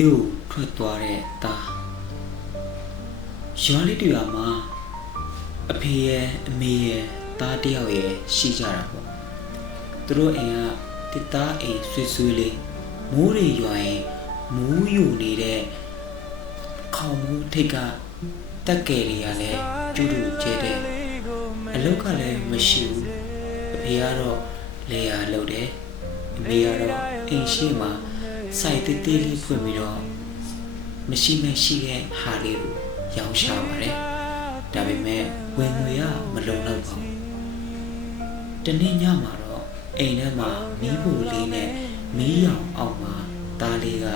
ကိုထွက်သွားတဲ့သားရွာလေးတွေမှာအဖေရဲ့အမေရဲ့သားတယောက်ရဲ့ရှိကြတာပေါ့သူတို့အိမ်ကတစ်သားအိမ်ဆွေးလေးမိုးတွေရွာရင်မိုးယူနေတဲ့ခေါင်မိုးထိတ်ကတက်ကြယ်တွေကလည်းကျူးတူကျဲတဲ့အလုတ်ကလည်းမရှိဘူးအဖေကတော့လေယာလှုပ်တယ်အမေကတော့အိမ်ရှိမှာစိုက်တေးသေးလေးဖွင့်ပြီးတော့မရှိမရှိတဲ့ဟာလေးကိုရောင်းရှာပါတယ်ဒါပေမဲ့ဝင်ငွေကမလုံလောက်ပါဘူးတနေ့ညမှာတော့အိမ်ထဲမှာမီးဖိုလေးနဲ့မီးရောင်အောက်မှာသားလေးက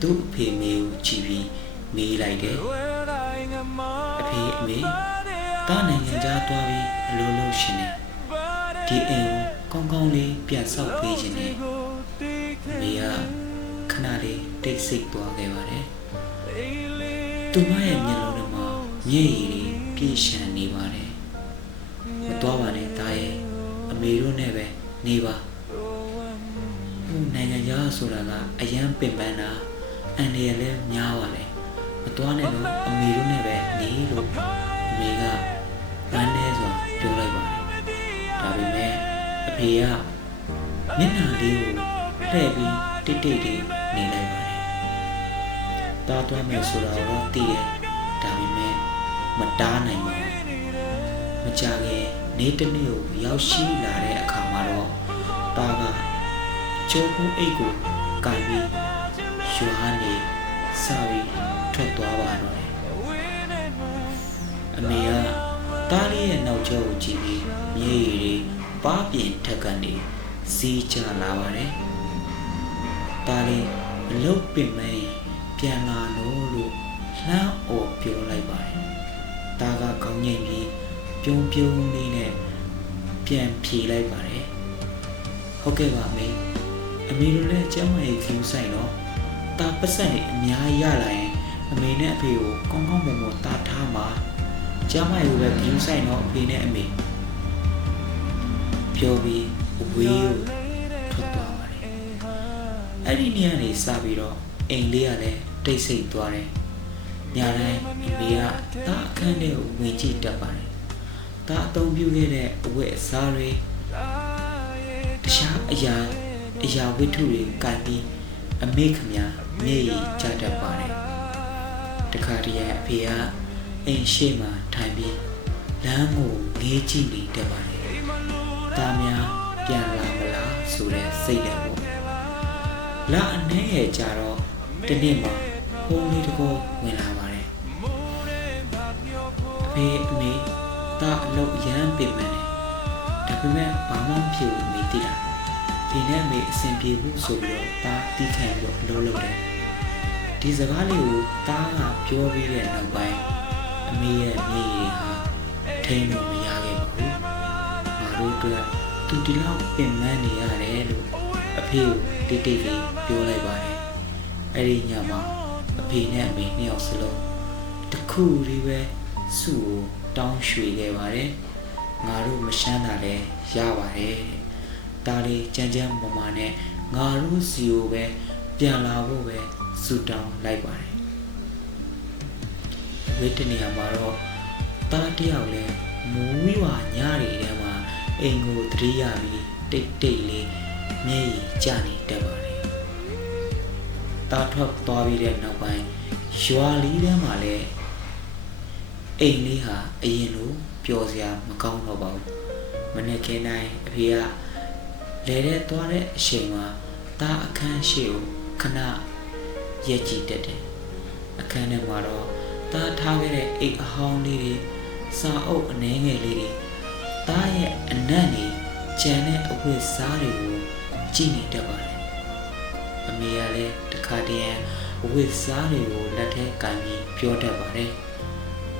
သူ့အဖေမေကိုကြည့်ပြီးမေးလိုက်တယ်အဖေအမေသားနိုင်ငံခြားသွားပြီးအလိုလိုရှင်နေဒီအိမ်ကိုကောင်းကောင်းလေးပြန်ဆောက်ပေးခြင်းနဲ့အမေကခဏလေးတိတ်ဆိတ်သွားခဲ့ပါတယ်သူမရဲ့မျက်လုံးထဲမှာမျက်ရည်တွေပြည့်ရှံနေပါတယ်မသွားပါနဲ့သားရဲ့အမေတို့နဲ့ပဲနေပါနိုင်ငံခြားဆိုတာကအရန်ပင်ပန်းတာအန်ဒီရလည်းများပါလေမသွားနဲ့လို့အမေတို့နဲ့ပဲနေလို့အမေကဝမ်းနေစွာပြောလိုက်ပါတယ်ဒါပေမဲ့အဖေကမျက်နှာလေးကိုလှည့်ပြီးတိတ်တိတ်လေးနေလိုက်ပါတယ်တားသွားမယ်ဆိုတာတော့သိတယ်ဒါပေမဲ့မတားနိုင်ပါဘူးမကြခင်နေ့တစ်နေ့ကိုရောက်ရှိလာတဲ့အခါမှာတော့တားကကျိုးဘူးအိတ်ကိုကန်ပြီးရွာနေစပြီးထွက်သွားပါတော့တယ်အမေကတားလေးရဲ့နောက်ကျောကိုကြည့်ပြီးမြေရည်တွေပါးပြင်ထက်ကနေစီးချလာပါတယ်တားလေးအလုတ်ပင်မဲပြန်လာလို့လှမ်းအော်ပြောလိုက်ပါတယ်တားကခေါင်းငိမ့်ပြီးပြုံးပြုံးလေးနဲ့ပြန်ဖြေလိုက်ပါတယ်ဟုတ်ကဲ့ပါအမေတို့လည်းကျမ်းမာရေးခူးဆိုင်တော့တားပတ်စံနေအများကြီးရလာရင်အမေနဲ့အဖေကိုကောင်းကောင်းမွန်မွန်တားထားမှာကျမ်းမာရေးပဲခူးဆိုင်တော့အဖေနဲ့အမေပြောပြီးအဝေးကိုထွက်သွားပါတယ်အဲ့ဒီနေရာနေစပြီးတော့အိမ်လေးကလည်းတိတ်ဆိတ်သွားတယ်ညတိုင်းအမေကတားအခန်းထဲကိုဝင်ကြည့်တတ်ပါတယ်တားအသုံးပြုခဲ့တဲ့အဝတ်အစားတွေတခြားအရာဝတ္ထုတွေကပ်ပြီးအမေခမမျက်ရည်ကျတတ်ပါတယ်တခါတည်းအဖေကအိမ်ရှိမှထိုင်ပြီးလမ်းကိုငေးကြည့်နေတတ်ပါတယ်တားများပြန်လာမလားဆိုတဲ့စိတ်နဲ့ပေါ့လာအနေငယ်ကြတော့ဒီနေ့မှဖုန်းလေးတစ်ခုဝင်လာပါတယ်အဖေအမေတားအလုပ်ရမ်းပြင်မယ်ဒါပေမဲ့ဘာမှမဖြစ်ဘူးမိတိလားဒီနဲ့မေအဆင်ပြေဘူးဆိုပြီးတော့တားတီးခံပြီးတော့အလုပ်လုပ်တယ်ဒီစကားလေးကိုတားကပြောပြီးတဲ့နောက်ပိုင်းအမေရဲ့မြေရည်ဟာထိန်းလို့မရခဲ့ပါဘူးငါတို့အတွက်သူဒီလောက်ပင်ပန်းနေရတယ်လို့အဖေကိုတိတ်တိတ်လေးပြောလိုက်ပါတယ်အဲ့ဒီညမှာအဖေနဲ့အမေနှစ်ယောက်စလုံးတခုလေးပဲစုကိုတောင်းရွှေခဲ့ပါတယ်ငါတို့မရှမ်းတာလဲရပါတယ်တားလေးကြမ်းကြမ်းမမာနဲ့ငါတို့စီကိုပဲပြန်လာဖို့ပဲဆူတောင်းလိုက်ပါတယ်ဝိတ္တနေရာမှာတော့တားတယောက်လဲမိုးရွာညတွေထဲမှာအိမ်ကိုသတိရပြီးတိတ်တိတ်လေးမျက်ရည်ကျနေတတ်ပါတယ်တားထွက်သွားပြီးတဲ့နောက်ပိုင်းရွာလေးထဲမှာလဲအိမ်လေးဟာအရင်လိုပျော်စရာမကောင်းတော့ပါဘူးမနေ့ကနိုင်အဖေကလဲတဲ့သွားတဲ့အချိန်မှာတားအခန်းရှိကိုခဏရက်ကြည့်တတ်တယ်အခန်းထဲမှာတော့တားထားခဲ့တဲ့အိတ်အဟောင်းလေးတွေစာအုပ်အနှဲငယ်လေးတွေတားရဲ့အနံ့တွေကြံတဲ့အဝတ်စားတွေကိုကြည့်နေတတ်ပါတယ်အမေကလည်းတခါတည်းအဝတ်စားတွေကိုလက်ထဲကန်ပြီးပြောတတ်ပါတယ်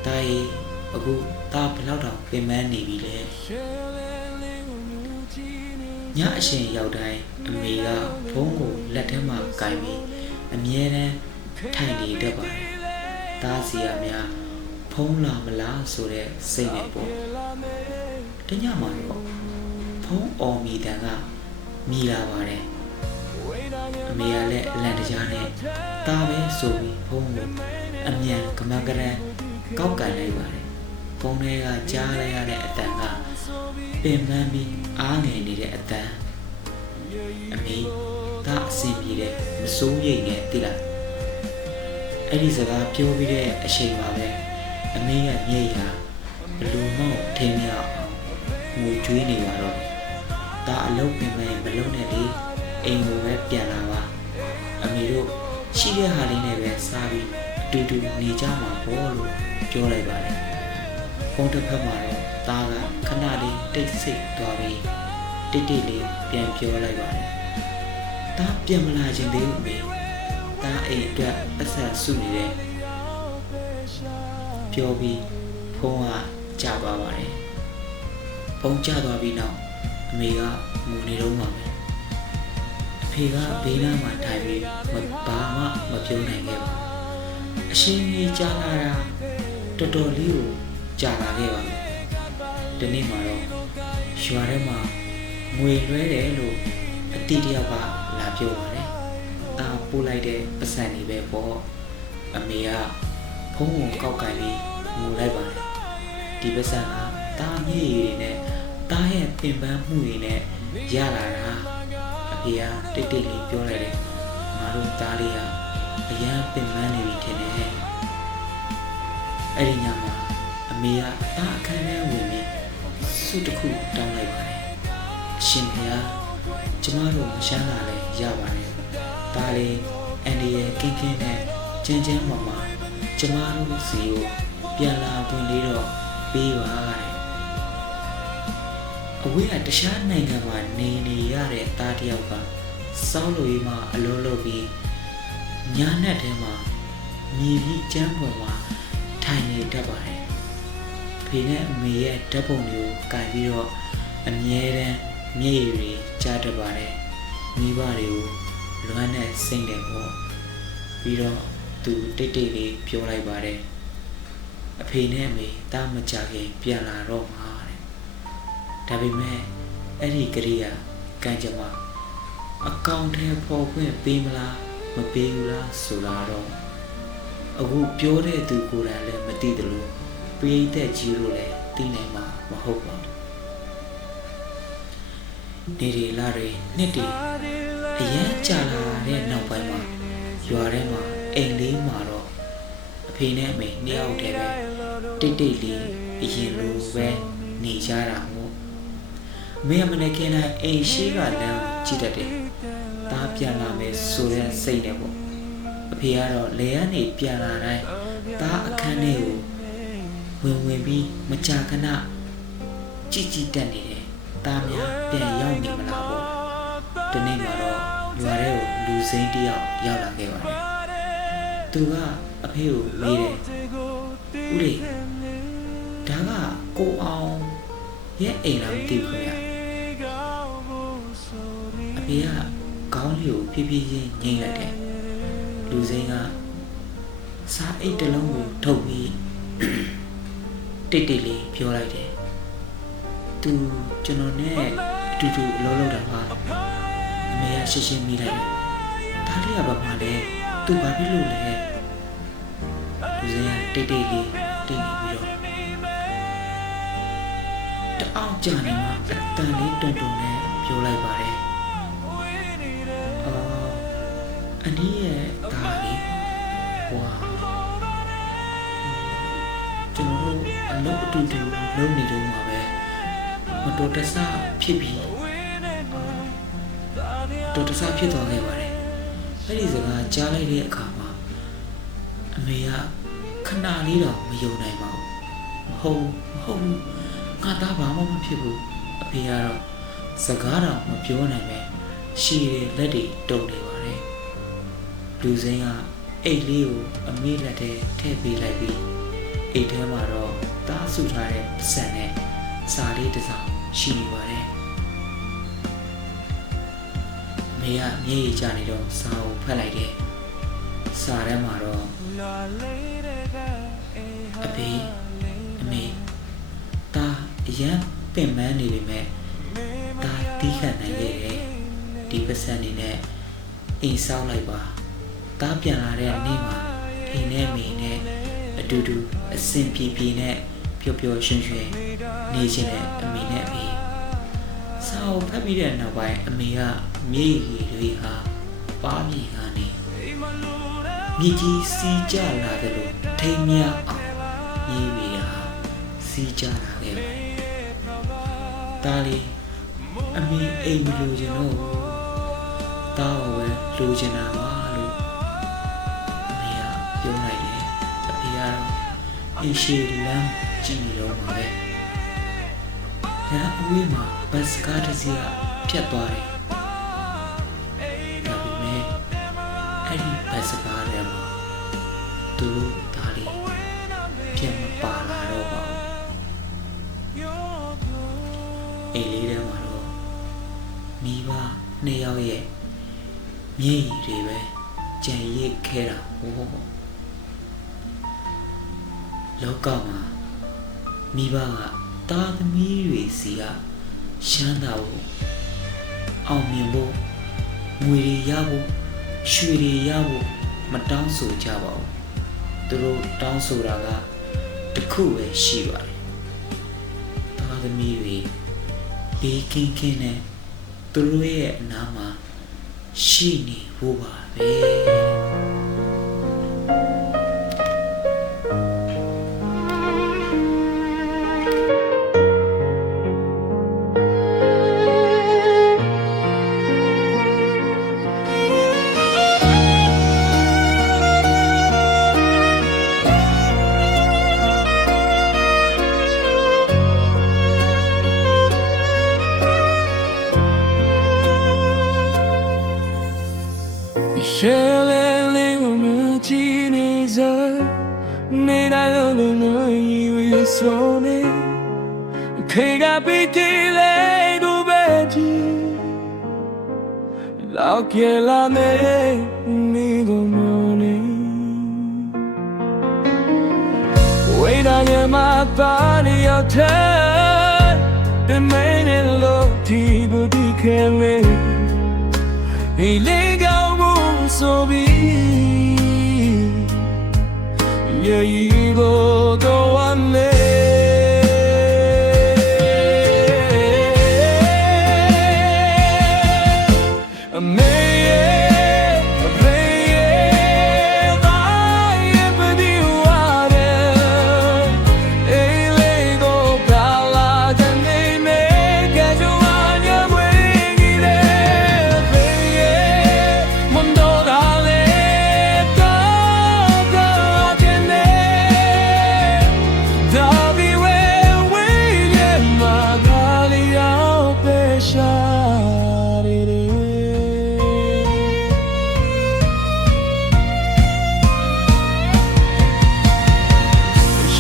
တားရဲ့အခုတားဘယ်လောက်တောင်ပင်ပန်းနေပြီလဲညအချိန်ရောက်တိုင်းအမေကဖုန်းကိုလက်ထဲမှာကင်ပြီးအမြဲတမ်းထိုင်နေတတ်ပါတယ်။တားစီရများဖုန်းလာမလားဆိုတဲ့စိတ်နဲ့ပေါ့။တညမှာတော့ဖုန်းအော်မီတန်ကမြည်လာပါတယ်။ အမေကလည်းအလန့်တကြားနဲ့တားပဲဆိုပြီးဖုန်းကိုအမြန်ကမန်ကရန်ကောက်ကန်လိုက်ပါတယ်ဖုန်းထဲကကြားလိုက်ရတဲ့အတန်ကပင်ပန်းပြီးအားငယ်နေတဲ့အတန်အမေဒါအဆင်ပြေတယ်မစိုးရိမ်နဲ့တိလားအဲ့ဒီစကားပြောပြီးတဲ့အချိန်မှာပဲအမေကညိတ်ရာဘလူမောက်ထင်းမြောက်ငိုကြွေးနေပါတော့ဒါအလုပ်ပင်မဲ့မလုံးနဲ့လေအိမ်ကိုပဲပြန်လာပါအမေတို့ရှိတဲ့ဟာလေးနဲ့ပဲစားပြီးအတူတူနေကြမှာပေါ့လို့ပြောလိုက်ပါတယ်ဖုန်းတစ်ဖက်မှာတော့ဒါကခဏလေးတိတ်ဆိတ်သွားပြီးတိတ်တိတ်လေးပြန်ပြောလိုက်ပါတယ်ဒါပြန်မလာခြင်းသေးဘူးအမေဒါအိမ်အတွက်အဆက်စုနေတယ်ပြောပြီးဖုန်းကကျသွားပါတယ်ဖုန်းကျသွားပြီးနောက်အမေကငိုနေတော့မှာပဲအဖေကဘေးနားမှာထိုင်ပြီးဘာမှမပြောနိုင်ခဲ့ပါဘူးအရှင်ကြီးကြားလာတာတော်တော်လေးကိုကြာလာခဲ့ပါပြီဒီနေ့မှာတော့ရွာထဲမှာငွေလွှဲတယ်လို့အတီးတယောက်ကလာပြောပါတယ်ဒါပို့လိုက်တဲ့ပတ်စံတွေပဲပေါ့အမေကဖုန်းကိုကောက်ကင်ပြီးငိုလိုက်ပါတယ်ဒီပတ်စံကတားမြေရည်နဲ့တားရဲ့ပင်ပန်းမှုတွေနဲ့ရလာတာအဖေကတိတ်တိတ်လေးပြောလိုက်တယ်ငါတို့တားလေးကအရန်ပင်ပန်းနေပြီထင်တယ်အဲ့ဒီညမှာအမေကတားအခန်းထဲဝင်ပြီးစုတစ်ခုတောင်းလိုက်ပါတယ်အရှင်ဘုရားကျမတို့မရှမ်းတာလည်းရပါတယ်ဒါလေးအန်ဒီရဲ့ကင်းကင်းနဲ့ကျန်းကျန်းမာမာကျမတို့စီကိုပြန်လာဝင်လေးတော့ပေးပါတဲ့အဝေးကတခြားနိုင်ငံမှာနေရတဲ့သားတစ်ယောက်ကစောင်းလိုကြီးမှအလုံးလုံးပြီးညာနဲ့ထဲမှာမြေကြီးကျန်းပေါ်မှာထိုင်နေတတ်ပါတယ်ဖေနဲ့အမေရဲ့ဓာတ်ပုံတွေကိုကင်ပြီးတော့အမြဲတမ်းမျက်ရည်တွေကြားတတ်ပါတယ်မိဘတွေကိုလွမ်းနဲ့စိတ်တယ်ပေါ့ပြီးတော့သူတိတ်တိတ်လေးပြောလိုက်ပါတယ်အဖေနဲ့အမေတားမကြခင်ပြန်လာတော့မှာတဲ့ဒါပေမဲ့အဲ့ဒီကလေးကကံကြမ္မာအကောင့်ထဲပေါ်ခွင့်ပေးမလားမပေးဘူးလားဆိုတာတော့အခုပြောတဲ့သူကိုယ်တိုင်လည်းမသိတယ်လို့ပိဋကကြီးလို့လည်းသိနိုင်မှာမဟုတ်ပါဘူးနေရီလာတွေနှစ်တွေအရန်ကြာလာတဲ့နောက်ပိုင်းမှာရွာထဲမှာအိမ်လေးမှာတော့အဖေနဲ့အမေနှစ်ယောက်တည်းပဲတိတ်တိတ်လေးအရင်လိုပဲနေကြတာမို့မင်းမနဲ့ခင်းလိုက်အိမ်ရှိကလမ်းကြည့်တတ်တယ်ဒါပြန်လာမယ်ဆိုတဲ့စိတ်နဲ့ပေါ့အဖေကတော့လေကနေပြန်လာတိုင်းဒါအခန်းထဲကိုဝင်ပြီးမကြာခဏကြည့်တတ်နေတယ်ဒါများပြန်ရောက်နေမလားပေါ့ဒီနေ့မှာတော့ရွာထဲကိုလူစိမ်းတယောက်ရောက်လာခဲ့ပါတယ်သူကအဖေကိုမေးတယ်ဦးလေးဒါကကိုအောင်ရဲ့အိမ်လားမသိဘူးခင်ဗျအဖေကခေါင်းလေးကိုဖြည်းဖြည်းချင်းငိမ့်လိုက်တယ်လူစိမ်းကစားအိတ်တစ်လုံးကိုထုတ်ပြီးတိတ်တိတ်လေးပြောလိုက်တယ်သူကျွန်တော်နဲ့အတူတူအလုပ်လုပ်တာပါအမေကရှင်းမိလိုက်တယ်ဒါလေးကဘာမှလဲသူဘာဖြစ်လို့လဲလူစိမ်းကတိတ်တိတ်လေးတိတ်နေပြီးတော့တအောင်ကြာနေမှာအတန်လေးတုံတုံနဲ့ပြောလိုက်ပါတယ်အန်ဒီရဲ့ဒါလေးဝါကျွန်တော်တို့အလုပ်အတူတူလုပ်နေတော့မှာပဲမတော်တဆဖြစ်ပြီးတော်တဆဖြစ်သွားခဲ့ပါတယ်အဲ့ဒီစကားကြားလိုက်တဲ့အခါမှာအမေကခဏလေးတော့မယုံနိုင်ပါဘူးမဟုတ်ငါသားဘာမှမဖြစ်ဘူးအဖေကတော့စကားတော့မပြောနိုင်ပဲရှည်တဲ့လက်တွေတုံနေပါတယ်လူစိမ်းကအိတ်လေးကိုအမေလက်ထဲထည့်ပေးလိုက်ပြီးအိတ်ထဲမှာတော့တားဆူထားတဲ့ဆန်နဲ့စာလေးတစ်စောင်ရှိနေပါတယ်မေကမျက်ရည်ကျနေတော့စာကိုဖတ်လိုက်တယ်စာထဲမှာတော့အဖေအမေတားအရန်ပင်ပန်းနေပေမဲ့တားတီးခံနိုင်ခဲ့တယ်ဒီပတ်စံနေနဲ့ အိမ်ဆောက်လိုက်ပါတားပြန်လာတဲ့နေ့မှာအိမ်နဲ့မိနဲ့အတူတူအဆင်ပြေပြေနဲ့ပျော်ပျော်ရွှင်ရွှင်နေခြင်းနဲ့အမေနဲ့အဖေစာအုပ်ဖတ်ပြီးတဲ့နောက်ပိုင်းအမေကမြေကြီးတွေဟာပါးမြေကနေမြေကြီးစီးကြလာတယ်လို့ထိမ်းမြအောင်ရေးရတာစီးကြလာခဲ့ပါတားလေးအမေအိမ်မလိုချင်တော့တားကိုပဲလိုချင်တာပါလို့အမေကပြောလိုက်တယ်အဖေကတော့အင်းရှိလမ်းကြည့်နေတော့ပါပဲညအဝေးမှာဘတ်စကားတစ်စီးကဖြတ်သွားတယ်ဒါပေမဲ့အဲ့ဒီဘတ်စကားထဲမှာသူတို့ဒါလေးပြန်မပါလာတော့ပါဘူးအိမ်လေးထဲမှာတော့မိဘနှစ်ယောက်ရဲ့မျက်ရည်တွေပဲကြံရစ်ခဲတာဟောလောကမှာမိဘကတာသမီးတွေစီကရှမ်းသာဖို့အောင်မြင်ဖို့ငွေတွေရဖို့ရွှေတွေရဖို့မတောင်းဆိုကြပါဘူးသူတို့တောင်းဆိုတာကတစ်ခုပဲရှိပါတယ်တာသမီးတွေဘေးကင်းကင်းနဲ့သူတို့ရဲ့အနားမှာရှိနေဖို့ပါပဲQue la me nigo morning Wait on your my body your turn The main and low tea but you can't live He leg out so be Yeah you go go one leg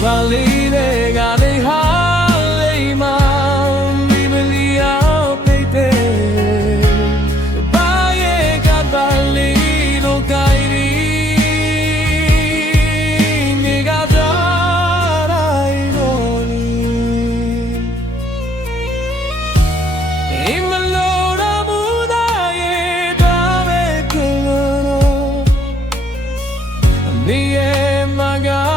Charlie, they got a Harley, man. We believe our baby. Buy a got by little guiding. They got that I don't need. In the Lord, I'm who I am. My God.